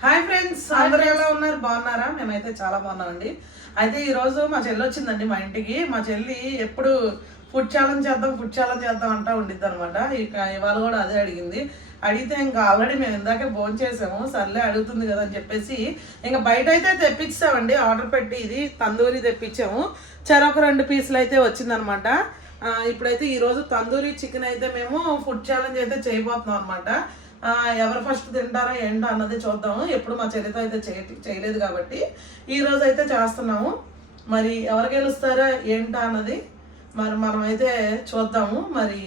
Hi friends అందరూ ఎలా ఉన్నారు? బాగున్నారా? మేమైతే చాలా బాగున్నామండి. అయితే ఈ రోజు మా చెల్లి వచ్చిందండి మా ఇంటికి. మా చెల్లి ఎప్పుడు ఫుడ్ ఛాలెంజ్ చేద్దాం ఫుడ్ ఛాలెంజ్ చేద్దాం అంటా ఉండిద్ది అనమాట ఇక ఇవాళ కూడా అదే అడిగింది. అడిగితే ఇంకా ఆల్రెడీ మేము ఇందాకే భోజనం చేసాము. సర్లే అడుగుతుంది కదా అని చెప్పేసి ఇంకా బయట అయితే తెప్పించామండి ఆర్డర్ పెట్టి ఇది తందూరి తెప్పించాము. చెరొక రెండు పీసులు అయితే వచ్చిందనమాట ఇప్పుడైతే ఈరోజు తందూరి చికెన్ అయితే మేము ఫుడ్ ఛాలెంజ్ అయితే చేయబోతున్నాం అనమాట ఎవరు ఫస్ట్ తింటారా ఏంటో అన్నది చూద్దాము. ఎప్పుడు మా చెల్లితో అయితే చేయ చేయలేదు కాబట్టి ఈ రోజు అయితే చేస్తున్నాము. మరి ఎవరు గెలుస్తారా ఏంటా అన్నది మరి మనమైతే చూద్దాము. మరి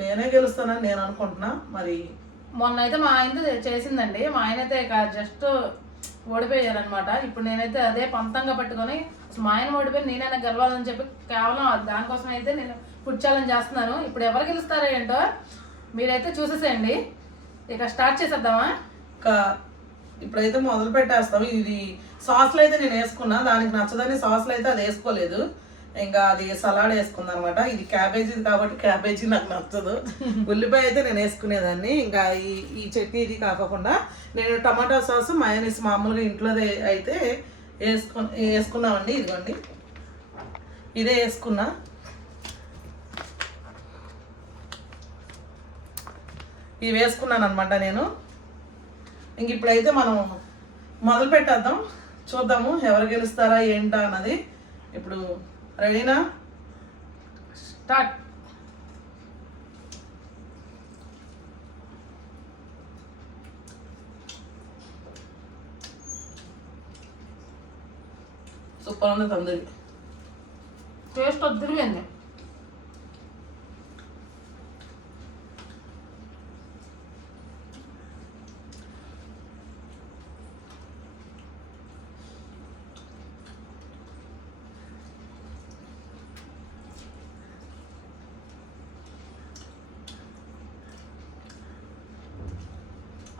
నేనే గెలుస్తానని నేను అనుకుంటున్నా. మరి మొన్న అయితే మా ఆయన చేసిందండి. మా ఆయన అయితే జస్ట్ ఓడిపోయారనమాట ఇప్పుడు నేనైతే అదే పంతంగా పట్టుకొని మా ఆయన ఓడిపోయి నేనైనా గెలవాలని చెప్పి కేవలం దానికోసం అయితే నేను పుచ్చాలని చేస్తున్నాను. ఇప్పుడు ఎవరు గెలుస్తారో ఏంటో మీరైతే చూసేసేయండి. ఇక స్టార్ట్ చేసేద్దామా? ఇంకా ఇప్పుడైతే మొదలు పెట్టేస్తాం. ఇది సాస్లు అయితే నేను వేసుకున్నా. దానికి నచ్చదని సాస్లు అయితే అది వేసుకోలేదు. ఇంకా అది సలాడ్ వేసుకుంది అనమాట ఇది క్యాబేజీ కాబట్టి క్యాబేజీ నాకు నచ్చదు. ఉల్లిపాయ అయితే నేను వేసుకునేదాన్ని. ఇంకా ఈ ఈ చట్నీ ఇది కాకుండా నేను టమాటా సాస్ మయోనీస్ మామూలుగా ఇంట్లోదే అయితే వేసుకు వేసుకున్నామండి. ఇదిగోండి. ఇదే వేసుకున్నా. ఇవి వేసుకున్నాను అనమాట నేను. ఇంక ఇప్పుడైతే మనం మొదలు పెట్టేద్దాం. చూద్దాము ఎవరు గెలుస్తారా ఏంటా అన్నది. ఇప్పుడు రెడీనా? స్టార్ట్. సూపర్ ఉంది తందూరి టేస్ట్ అండి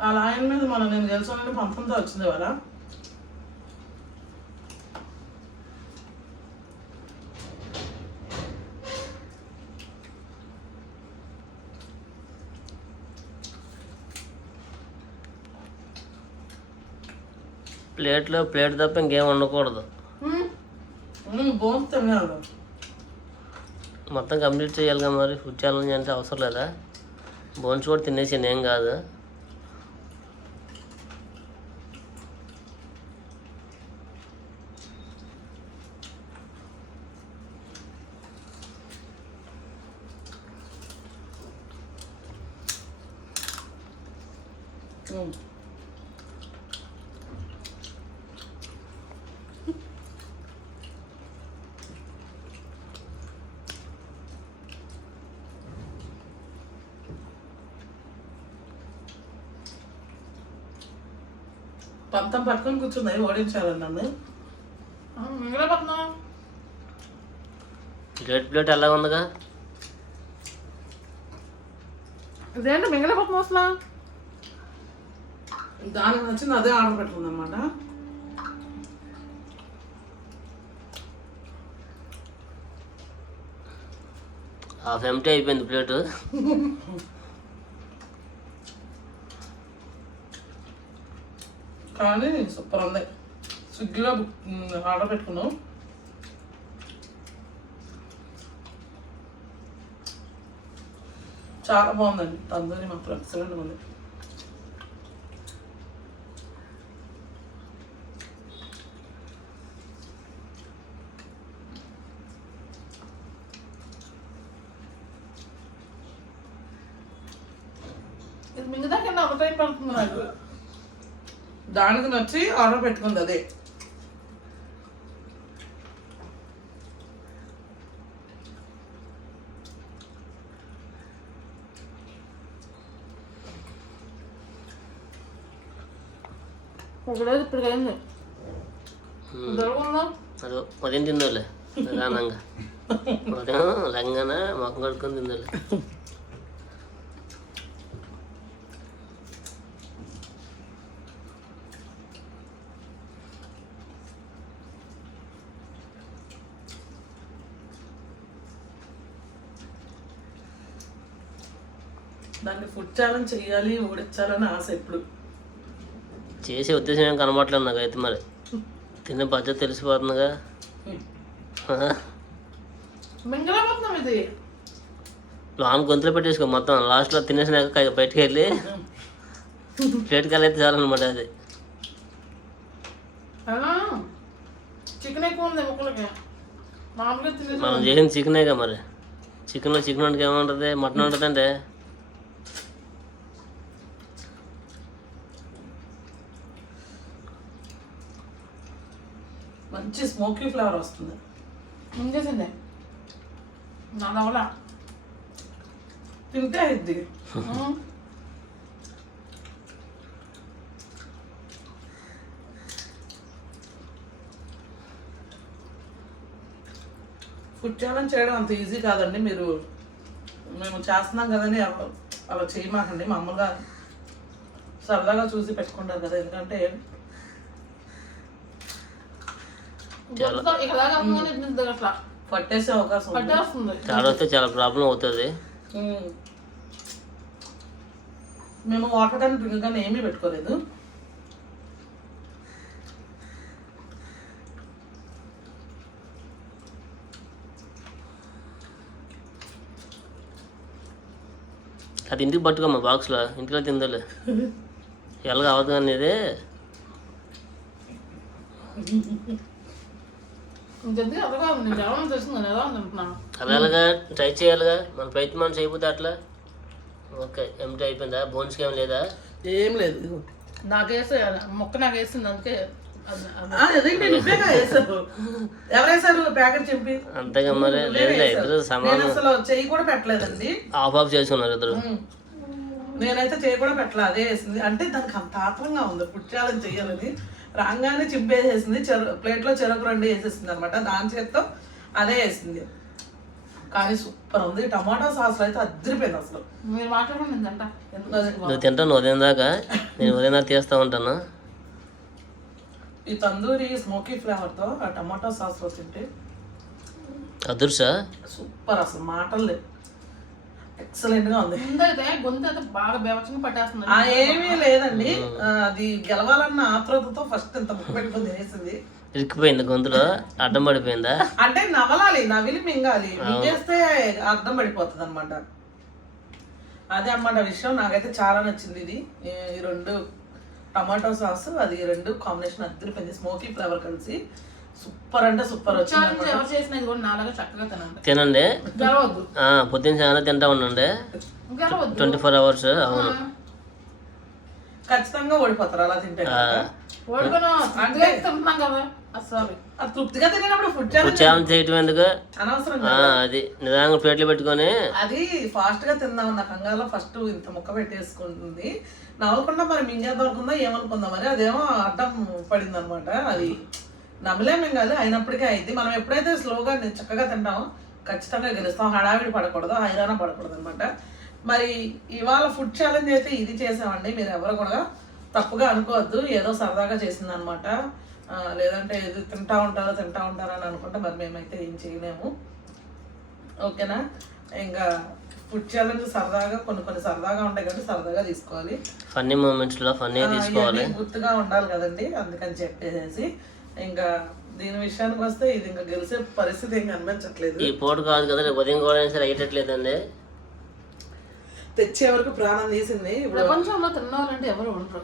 అలా ఆయన మీద మనం నేను తెలుసు పంపంతో వచ్చింది వాళ్ళ ప్లేట్లో ప్లేట్ తప్ప ఇంకేం తిన్నాడు మొత్తం కంప్లీట్ చేయాలి కదా మరి ఫుడ్ ఛాలెంజ్ అంటే అవసరం లేదా? బోన్స్ కూడా తినేసాను ఏం కాదు. పంతం పట్టుకొని కూర్చుంది ఓడించాలని నన్ను? మిగిలిపోతున్నా ప్లేట్ ప్లేట్ ఎలా ఉందిగా ఇదేంటి మిగిలిపోతున్నా అసలు దానికి నచ్చింది అదే ఆర్డర్ పెట్టుకుంది అనమాట హాఫ్ ఎంటీ అయిపోయింది ప్లేట్. కానీ సూపర్ ఉంది. స్విగ్గీలో ఆర్డర్ పెట్టుకున్నాం. చాలా బాగుందండి. తందూరి మాత్రం ఎక్సలెంట్ ఉంది. ఇది మిగతా కింద ఒక టైం పడుతుంది నాకు దానికి నచ్చి ఆర్డర్ పెట్టుకుంది అదే ఒకలేదు ఇప్పుడు అయింది దొరకుందా అదో ఉదయం తిందోలే నిదానంగా ఉదయం లంగన మొఖం కడుక్కొని తిందోలే దాన్ని ఫుడ్ ఛాలెంజ్ చెయ్యాలి ఓడించాలని ఆశ ఎప్పుడు? చేసే ఉద్దేశం ఏం కనబడట్లేదు నాకు అయితే మరి. తినే పద్ధతి తెలిసిపోతుందిగా. ఆ, మింగలేకపోతున్నాం ఇది. లోన్ గొంతులో పెట్టేసుకో మొత్తం. లాస్ట్లో తినేసినాక కై- బయటికి వెళ్ళి ప్లేట్కి వెళ్ళైతే చాలన్నమాట అది. చికెన్ ఎక్కువ ఉంది ముక్కలకి. మనం చేసిన చికెనేగా మరి. చికెన్లో చికెన్ వంటకి ఏముంటుంది? మటన్ ఉంటుంది అంటే మంచి స్మోకీ ఫ్లేవర్ వస్తుంది. ముందేసింది నా దవల తింటే ఇది ఫుడ్ ఛాలెంజ్ చేయడం అంత ఈజీ కాదండి. మీరు మేము చేస్తున్నాం కదని అలా చేయమాకండి. మామూలుగా సరదాగా చూసి పెట్టుకుంటారు కదా. ఎందుకంటే పట్టేసే అవకాశం చాలా వస్తే చాలా ప్రాబ్లం అవుతుంది. మేము వాటర్ కానీ డ్రింక్ కానీ ఏమీ పెట్టుకోలేదు. అది ఇంటికి పట్టుకోమ్మా బాక్స్లో. ఇంటిలో తిందలే. ఎలాగ అవ్వదు కానీ అవి ఎలాగా ట్రై చేయాలిగా. మన ప్రయత్నం మనం చేయకపోతే అట్లా? ఓకే ఎంటీ అయిపోయిందా? బోన్స్కి ఏం లేదా? ఏం లేదు. నాకేస్తే మొక్క నాకు వేస్తుంది అందుకే అంతేగా మరి లేదు. ఇద్దరు సమానం. చెయ్యి కూడా పెట్టలేదండి. ఆఫ్ ఆఫ్ చేసుకున్నారు ఇద్దరు. నేనైతే చెయ్యి కూడా పెట్టలే అదే వేసింది. అంటే దానికి అంత ఆత్రంగా ఉంది పుట్టాలని చెయ్యాలని. రాగానే చింపేసేసింది చెరు ప్లేట్లో చెరకు రెండు వేసేసింది అనమాట. దాని చేత్తో అదే వేసింది. కానీ సూపర్ ఉంది. టమాటా సాస్ అయితే అదిరిపోయింది అసలు. మీరు మాట్లాడండి తింటాను ఉదయం దాకా నేను ఉదయం దాకా తీస్తూ ఉంటాను. ఈ తందూరి స్మోకీ ఫ్లేవర్తో ఆ టమాటా సాస్లో తింటే అదుర్సా సూపర్ అసలు మాటలు లేవు. ఎక్సలెంట్గా ఉంది. ముందైతే గొంతు అయితే బాగా బేవచ్చంగా పట్టేస్తుంది. ఆ ఏమీ లేదండి. ఆ, అది గెలవాలన్న ఆత్రుతతో ఫస్ట్ ఇంత ముక్క పెట్టుకొని తినేసింది. ఇరికిపోయింది గొంతులో అడ్డం పడిపోయిందా? అంటే నవలాలి నవిలి మింగాలి. మింగేస్తే అర్థం పడిపోతుంది అనమాట అదే అన్నమాట విషయం. నాకైతే చాలా నచ్చింది ఇది. ఈ- రెండు టమాటో సాస్ అది రెండు కాంబినేషన్ అద్దరిపోయింది. స్మోకీ ఫ్లేవర్ కలిసి. సూపర్ అంటే సూపర్ వచ్చింది ఛాలెంజ్ ఎవరు చేసినది కూడా నాలాగా చక్కగా తినండి. తినండి. గెలవద్దు. ఆ, పొద్దున్న చాలా తింటా ఉండండి. గెలవద్దు. ట్వంటీ ఫోర్ అవర్స్ అవును. ఖచ్చితంగా ఓడిపోతారు అలా తింటే కనుక. ఓడిపోయినా తృప్తిగా తింటున్నాం కదా. అసలు ఆ తృప్తిగా తినేటప్పుడు ఫుడ్ ఛాలెంజ్ చేయటం ఎందుకు? అది నిదానంగా ప్లేట్లు పెట్టుకొని. అది ఫాస్ట్గా తిందాం నా కంగారులో ఫస్ట్ ఇంత ముక్క పెట్టేసుకుంటుంది. నవ్వకుండా మరి మింగేద్దాం అనుకుందా ఏమనుకుందాం మరి? అదేమో అడ్డం పడింది అనమాట అది నమ్మలే మింగాలి అయినప్పటికీ అయింది మనం ఎప్పుడైతే స్లోగా చక్కగా తింటామో ఖచ్చితంగా గెలుస్తాం. హడావిడి పడకూడదు హైరాణ పడకూడదు అనమాట మరి ఇవాళ ఫుడ్ ఛాలెంజ్ అయితే ఇది చేసామండి. మీరు ఎవరు కూడా తప్పుగా అనుకోవద్దు. ఏదో సరదాగా చేసింది అనమాట లేదంటే ఇది తింటా ఉంటారో తింటా ఉంటారో అని అనుకుంటే మరి మేమైతే ఏం చేయలేము. ఓకేనా? ఇంకా ఫుడ్ ఛాలెంజ్ సరదాగా కొన్ని కొన్ని సరదాగా ఉంటాయి కాబట్టి సరదాగా తీసుకోవాలి. ఫన్నీ మూమెంట్స్లో ఫన్నీ తీసుకోవాలి. గుర్తుగా ఉండాలి కదండి. అందుకని చెప్పేసి ఇంకా దీని విషయానికి వస్తే ఇది ఇంకా గెలిచే పరిస్థితి ఏం కనిపించట్లేదు. ఈ పూట కాదు కదా రేపు ఉదయం కూడా సరే అయ్యేటట్లేదండి. తెచ్చే వరకు ప్రాణం తీసింది ఇప్పుడు ప్రపంచంలో తిన్నవాళ్ళంటే ఎవరు ఉండరు.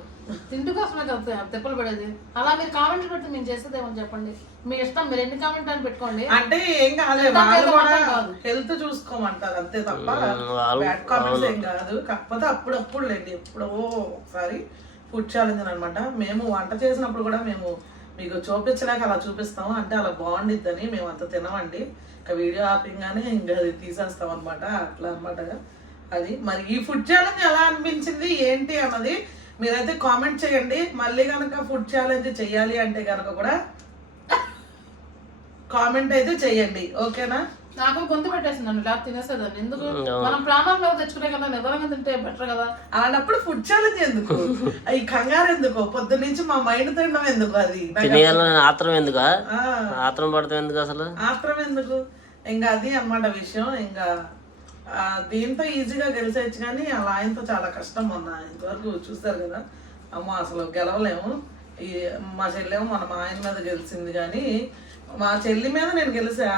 తిండి కోసమే కదా తిప్పలు పడేది. అలా మీరు కామెంట్లు పెట్టి మేము చేసేది ఏమని చెప్పండి. మీ ఇష్టం మీరు ఎన్ని కామెంట్ అని పెట్టుకోండి. అంటే ఏం కాదు. హెల్త్ చూసుకోమంటారు అంతే తప్ప బ్యాడ్ కామెంట్స్ ఏం కాదు. కాకపోతే అప్పుడప్పుడు లేండి ఎప్పుడో ఒకసారి ఫుడ్ ఛాలెంజ్ అనమాట. మేము వంట చేసినప్పుడు కూడా మేము మీకు చూపించలేక అలా చూపిస్తాము. అంటే అలా బాగుండిద్దని మేము అంత తినమండి. ఇంకా వీడియో ఆపింగానే ఇంకా అది తీసేస్తాం అనమాట అట్లా అనమాట అది మరి ఈ ఫుడ్ ఛాలెంజ్ ఎలా అనిపించింది ఏంటి అన్నది మీరైతే కామెంట్ చేయండి. మళ్ళీ కనుక ఫుడ్ ఛాలెంజ్ చేయాలి అంటే కనుక కూడా కామెంట్ అయితే చేయండి. ఓకేనా నాకు గొంతు పెట్టేసిందండి లేకపోతే తినేసేదాన్ని ఎందుకు? మనం ప్రాణాల మీద తెచ్చుకునే కదా నిదానంగా తింటే బెటర్ కదా. అలాంటప్పుడు ఫుడ్ ఛాలెంజ్ ఎందుకు? ఈ కంగారు ఎందుకు? పొద్దు నుంచి మా మైండ్ తినడం ఎందుకు అది? తినేయాలని ఆత్రం ఎందుకా? ఆ, ఆత్రం పడతాం ఎందుకు అసలు? ఆత్రం ఎందుకు? ఇంకా అది అన్నమాట విషయం. ఇంకా దీంతో ఈజీగా గెలిచేయచ్చు కానీ అలా ఆయనతో చాలా కష్టం మొన్న. ఇంతవరకు చూస్తారు కదా. అమ్మ అసలు గెలవలేము. ఈ మా చెల్లెమో మన మా ఆయన మీద గెలిచింది కానీ మా చెల్లి మీద నేను గెలిచా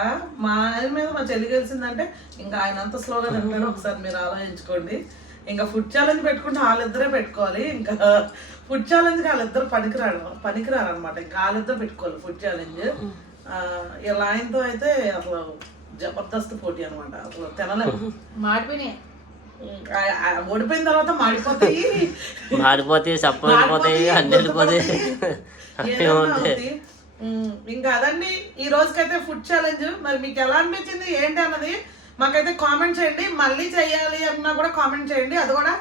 మా ఆయన మీద మా చెల్లి గెలిచిందంటే ఇంకా ఆయన అంత స్లోగా తింటారో ఒకసారి మీరు ఆలోచించుకోండి. ఇంకా ఫుడ్ ఛాలెంజ్ పెట్టుకుంటే వాళ్ళిద్దరే పెట్టుకోవాలి. ఇంకా ఫుడ్ ఛాలెంజ్ వాళ్ళిద్దరు పనికిరాడు పనికిరారు. అనమాట ఇంకా వాళ్ళిద్దరు పెట్టుకోవాలి ఫుడ్ ఛాలెంజ్ ఇలా ఆయనతో అయితే అసలు జబర్దస్త్ పోటీ అనమాట అసలు తినలేము మాడిపోయినాయి. ఓడిపోయిన తర్వాత మాడిపోతాయి. మాడిపోతాయి సప్ప వెళ్ళిపోతాయి అన్ని వెళ్ళిపోతాయి. అన్నీ ఏదన్నా ఉంటాయి. అవుతాయి. ఉమ్, ఇంకా అదండి ఈ రోజుకైతే ఫుడ్ ఛాలెంజ్ మరి మీకు ఎలా అనిపించింది ఏంటి అన్నది మాకైతే కామెంట్ చేయండి. మళ్ళీ చేయాలి అన్నా కూడా కామెంట్ చేయండి. అది కూడా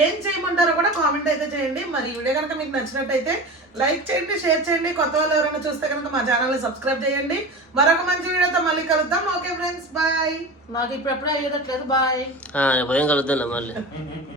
ఏం చేయమంటారో కూడా కామెంట్ అయితే చేయండి. మరి ఈ వీడియో కనుక మీకు నచ్చినట్టయితే లైక్ చేయండి షేర్ చేయండి. కొత్త వాళ్ళు ఎవరైనా చూస్తే కనుక మా ఛానల్ని సబ్స్క్రైబ్ చేయండి. మరొక మంచి వీడియోతో మళ్ళీ కలుద్దాం. ఓకే ఫ్రెండ్స్ బాయ్ నాకు ఇప్పుడప్పుడే అయ్యేటట్లేదు. బాయ్ రేపు ఏం కలుద్దాం మళ్ళీ.